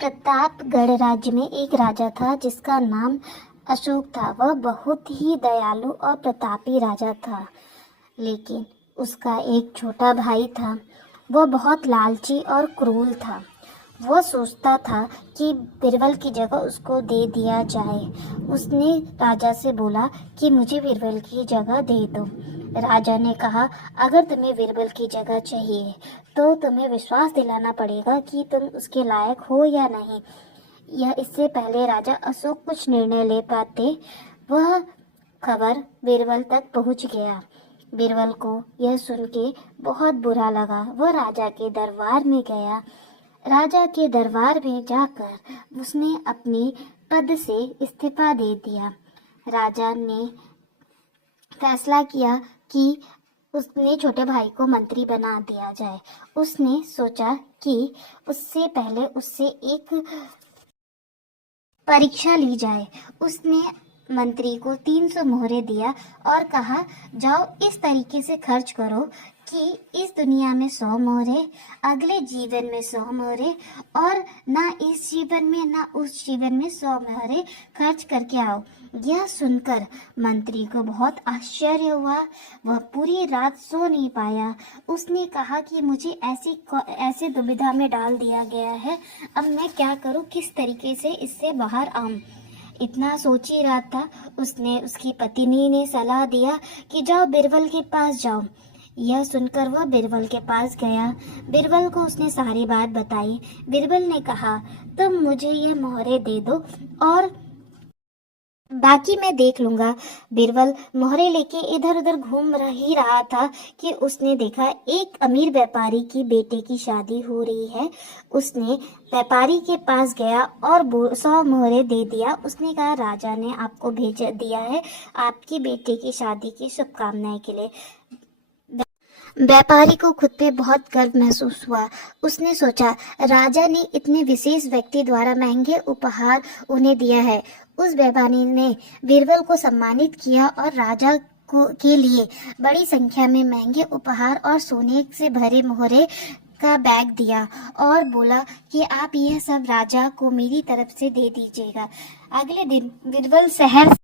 प्रतापगढ़ राज्य में एक राजा था जिसका नाम अशोक था। वह बहुत ही दयालु और प्रतापी राजा था, लेकिन उसका एक छोटा भाई था। वह बहुत लालची और क्रूर था। वह सोचता था कि बीरबल की जगह उसको दे दिया जाए। उसने राजा से बोला कि मुझे बीरबल की जगह दे दो। राजा ने कहा, अगर तुम्हें बीरबल की जगह चाहिए तो तुम्हें विश्वास दिलाना पड़ेगा कि तुम उसके लायक हो या नहीं। यह इससे पहले राजा अशोक कुछ निर्णय ले पाते, वह खबर बीरबल तक पहुंच गया। बीरबल को यह सुन के बहुत बुरा लगा। वह राजा के दरबार में गया। राजा के दरबार में जाकर उसने अपने पद से इस्तीफा दे दिया। राजा ने फैसला किया कि उसने छोटे भाई को मंत्री बना दिया जाए। उसने सोचा कि उससे पहले उससे एक परीक्षा ली जाए। उसने मंत्री को 300 मोहरे दिया और कहा, जाओ इस तरीके से खर्च करो कि इस दुनिया में 100 मोहरे, अगले जीवन में 100 मोहरे, और ना इस जीवन में ना उस जीवन में 100 मोहरे खर्च करके आओ। यह सुनकर मंत्री को बहुत आश्चर्य हुआ। वह पूरी रात सो नहीं पाया। उसने कहा कि मुझे ऐसी दुविधा में डाल दिया गया है, अब मैं क्या करूं, किस तरीके से इससे बाहर आऊं। इतना सोच ही रहा था, उसने उसकी पत्नी ने सलाह दिया कि जाओ बीरबल के पास जाओ। यह सुनकर वह बीरबल के पास गया। बीरबल को उसने सारी बात बताई। बीरबल ने कहा, तुम मुझे यह मोहरे दे दो और बाकी मैं देख लूंगा। बीरबल मोहरे लेके इधर उधर घूम ही रहा था कि उसने देखा एक अमीर व्यापारी की बेटे की शादी हो रही है। उसने व्यापारी के पास गया और 100 मोहरे दे दिया। उसने कहा, राजा ने आपको भेज दिया है आपकी बेटे की शादी की शुभकामनाएं के लिए। व्यापारी को खुद पे बहुत गर्व महसूस हुआ। उसने सोचा, राजा ने इतने विशेष व्यक्ति द्वारा महंगे उपहार उन्हें दिया है। उस व्यापारी ने बीरबल को सम्मानित किया और राजा के लिए बड़ी संख्या में महंगे उपहार और सोने से भरे मोहरे का बैग दिया और बोला कि आप यह सब राजा को मेरी तरफ से दे दीजिएगा। अगले दिन बीरबल शहर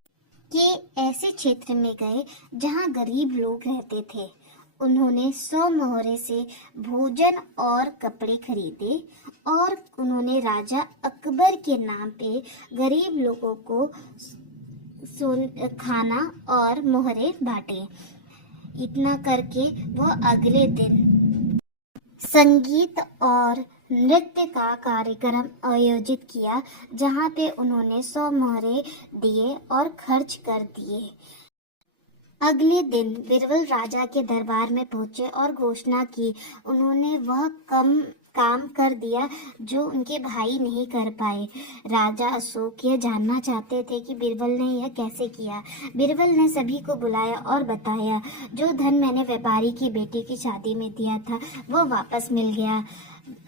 के ऐसे क्षेत्र में गए जहां गरीब लोग रहते थे। उन्होंने 100 मोहरे से भोजन और कपड़े खरीदे और उन्होंने राजा अकबर के नाम पे गरीब लोगों को खाना और मोहरे बांटे। इतना करके वह अगले दिन संगीत और नृत्य का कार्यक्रम आयोजित किया, जहां पे उन्होंने 100 मोहरे दिए और खर्च कर दिए। अगले दिन बीरबल राजा के दरबार में पहुंचे और घोषणा की। उन्होंने वह काम कर दिया जो उनके भाई नहीं कर पाए। राजा अशोक यह जानना चाहते थे कि बीरबल ने यह कैसे किया। बीरबल ने सभी को बुलाया और बताया, जो धन मैंने व्यापारी की बेटी की शादी में दिया था वह वापस मिल गया,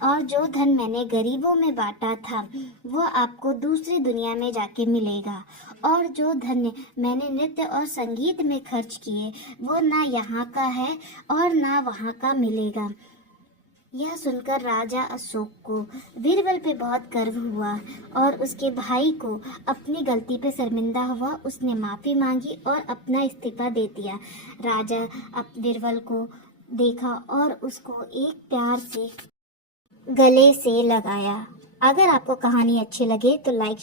और जो धन मैंने गरीबों में बांटा था वह आपको दूसरी दुनिया में जाके मिलेगा, और जो धन मैंने नृत्य और संगीत में खर्च किए वो ना यहाँ का है और ना वहाँ का मिलेगा। यह सुनकर राजा अशोक को बीरबल पे बहुत गर्व हुआ और उसके भाई को अपनी गलती पे शर्मिंदा हुआ। उसने माफ़ी मांगी और अपना इस्तीफा दे दिया। राजा बीरबल को देखा और उसको एक प्यार से गले से लगाया। अगर आपको कहानी अच्छी लगे तो लाइक